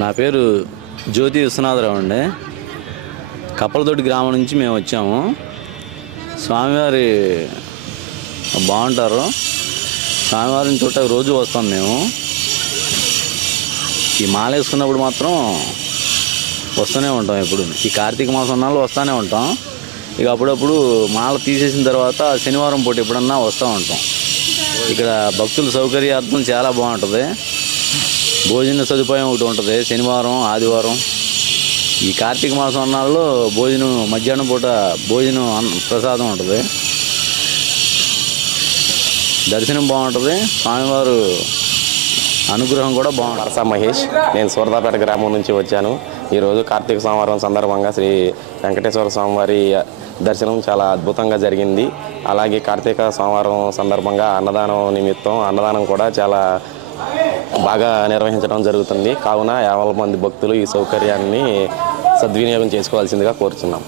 నా పేరు జ్యోతి విశ్వనాథరావు అండి. కప్పలతోటి గ్రామం నుంచి మేము వచ్చాము. స్వామివారి బాగుంటారు. స్వామివారిని చూడటానికి రోజు వస్తాం మేము. ఈ మాల వేసుకున్నప్పుడు మాత్రం వస్తూనే ఉంటాం. ఎప్పుడు ఈ కార్తీక మాసం నాళ్ళు వస్తూనే ఉంటాం. ఇక అప్పుడప్పుడు మాల తీసేసిన తర్వాత శనివారం పూట ఎప్పుడన్నా వస్తూ ఉంటాం. ఇక్కడ భక్తుల సౌకర్యార్థం చాలా బాగుంటుంది. భోజన సదుపాయం ఒకటి ఉంటుంది శనివారం ఆదివారం. ఈ కార్తీక మాసం అన్నాళ్ళు భోజనం మధ్యాహ్నం పూట భోజనం ప్రసాదం ఉంటుంది. దర్శనం బాగుంటుంది. స్వామివారు అనుగ్రహం కూడా బాగుంటుంది. నరసా మహేష్, నేను సూరదాపేట గ్రామం నుంచి వచ్చాను. ఈరోజు కార్తీక సోమవారం సందర్భంగా శ్రీ వెంకటేశ్వర స్వామివారి దర్శనం చాలా అద్భుతంగా జరిగింది. అలాగే కార్తీక సోమవారం సందర్భంగా అన్నదానం నిమిత్తం అన్నదానం కూడా చాలా బాగా నిర్వహించడం జరుగుతుంది. కావున 50 మంది భక్తులు ఈ సౌకర్యాన్ని సద్వినియోగం చేసుకోవాల్సిందిగా కోరుచున్నాం.